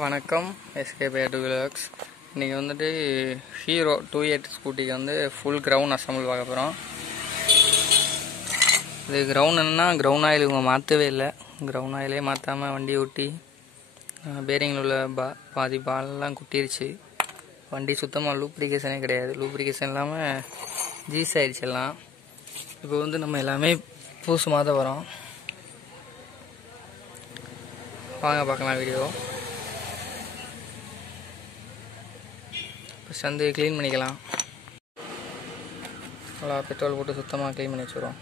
வணக்கம் எஸ்கே பேடுவிலாக்ஸ். இன்றைக்கி வந்துட்டு ஹீரோ duet ஸ்கூட்டிக்கு வந்து ஃபுல் கிரவுண்ட் அசம்பிள் பார்க்க போகிறோம். இது கிரவுண்ட் என்னென்னா கிரவுண்ட் ஆயில் இவங்க மாற்றவே இல்லை. கிரவுண்ட் ஆயிலே மாற்றாமல் வண்டி ஓட்டி பேரிங்கில் உள்ள பாதி பாலெல்லாம் குட்டிருச்சு. வண்டி சுத்தமாக லூப்ரிகேஷனே கிடையாது. லூப்ரிகேஷன் இல்லாமல் ஜீஸ் ஆயிடுச்சு எல்லாம். இப்போ வந்து நம்ம எல்லாமே பூசு மாற்ற வரோம். வாங்க பார்க்கலாம் வீடியோ. ஃபஸ்ட் வந்து க்ளீன் பண்ணிக்கலாம். நல்லா பெட்ரோல் போட்டு சுத்தமாக க்ளீன் பண்ணி வச்சுருவோம்.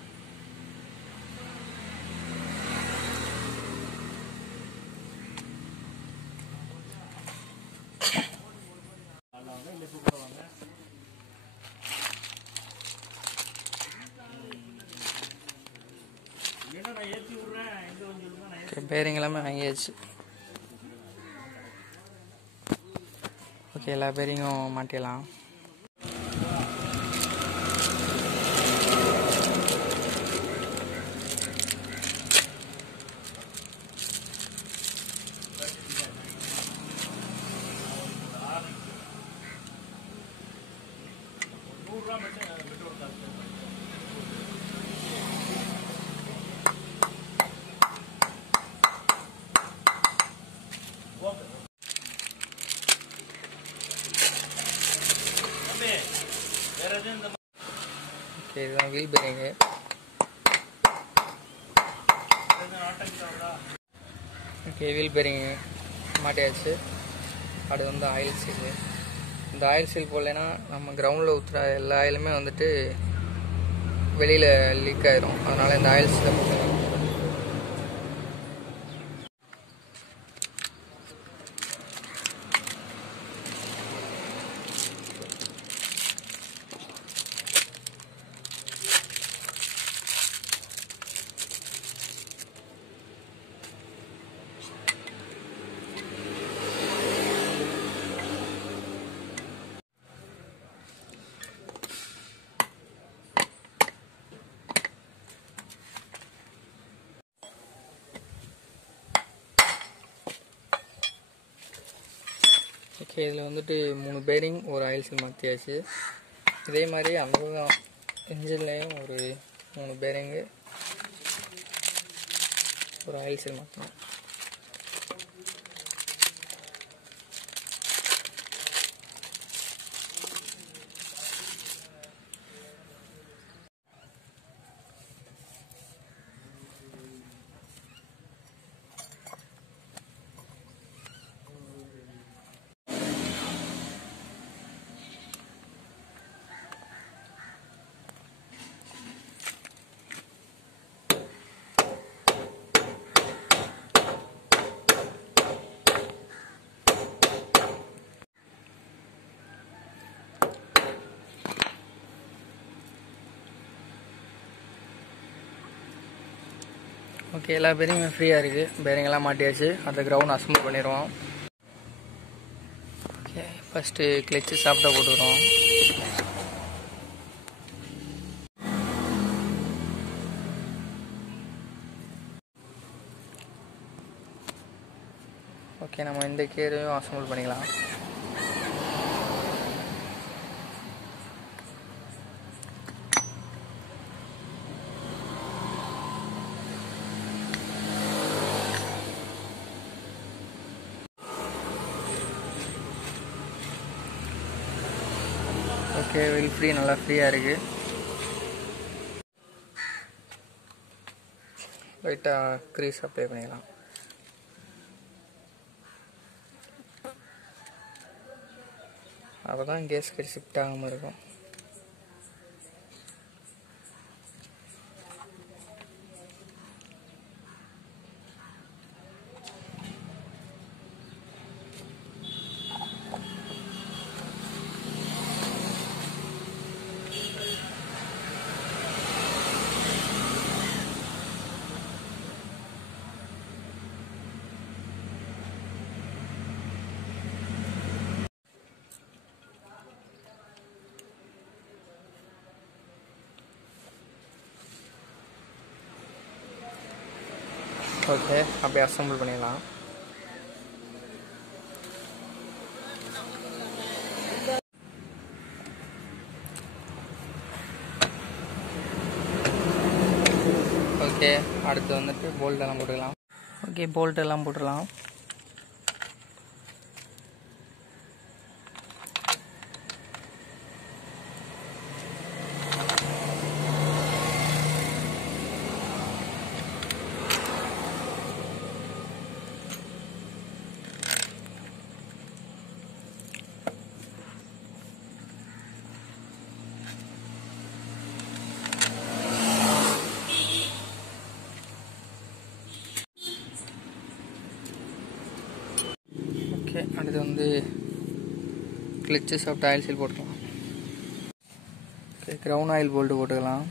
பேரிங் எல்லாமே வாங்கியாச்சு. ஓகே, எல்லா பேரிங்கும் மாட்டிடலாம். ஓகே, இதுதான் wheel bearing. Okay, wheel bearing மாட்டியாச்சு. அது வந்து ஆயில் சீல். இந்த ஆயில் சீல் போடலைன்னா நம்ம கிரவுண்டில் ஊற்றுற எல்லா ஆயிலுமே வந்துட்டு வெளியில் லீக் ஆயிரும். அதனால் இந்த ஆயில் சீலை போட்டுக்கலாம். ஓகே, இதில் வந்துட்டு 3 பேரிங் ஒரு ஆயில் சீல் மாற்றியாச்சு. இதே மாதிரி அந்த இன்ஜின்லேயும் ஒரு 3 பேரிங்கு ஒரு ஆயில் சீல் மாற்றணும். ஓகே, எல்லா பேரிங்குமே ஃப்ரீயாக இருக்குது. பேரிங்கெல்லாம் மாட்டியாச்சு. அதை கிரவுண்ட் அசம்பிள் பண்ணிடுவோம். ஓகே, ஃபஸ்ட்டு கிளச்சு சாப்பிட்டா போட்டுக்கிறோம். ஓகே, நம்ம இந்த கேரையும் அசம்பிள் பண்ணிக்கலாம். ஓகே, வீல் ஃப்ரீ நல்லா ஃப்ரீயாக இருக்குது. லைட்டாக க்ரீஸ் அப்ளை பண்ணிக்கலாம். அப்போ தான் கேஸ் கட்டி ஷிஃப்ட் ஆகாமல் இருக்கும். ஓகே, அப்படியே அசம்பிள் பண்ணிடலாம். அடுத்து வந்துட்டு போல்ட்டெல்லாம் போட்டுக்கலாம். ஓகே, போல்ட்டெல்லாம் போட்டுடலாம். ஓகே, அடுத்து வந்து கிளச்சு சாஃப்ட் ஆயில் சீல் போட்டுக்கலாம். ஓகே, க்ரௌன் ஆயில் போல்ட்டு போட்டுக்கலாம்.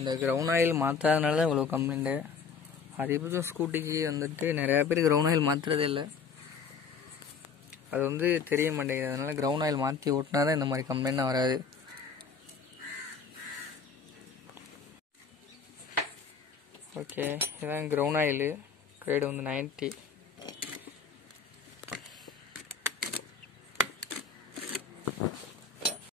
இந்த க்ரௌன் ஆயில் மாற்றாதனால இவ்வளோ கம்ப்ளைண்ட்டு. அதேபோல் ஸ்கூட்டிக்கு வந்துட்டு நிறையா பேர் க்ரௌன் ஆயில் மாற்றுறதே இல்லை. அது வந்து தெரிய மாட்டேங்குது. அதனால் க்ரௌன் ஆயில் மாற்றி ஓட்டினா தான் இந்த மாதிரி கம்ப்ளைண்ட்லாம் வராது. ஓகே, இதுதான் க்ரௌன் ஆயிலு. கிரேடு வந்து 90.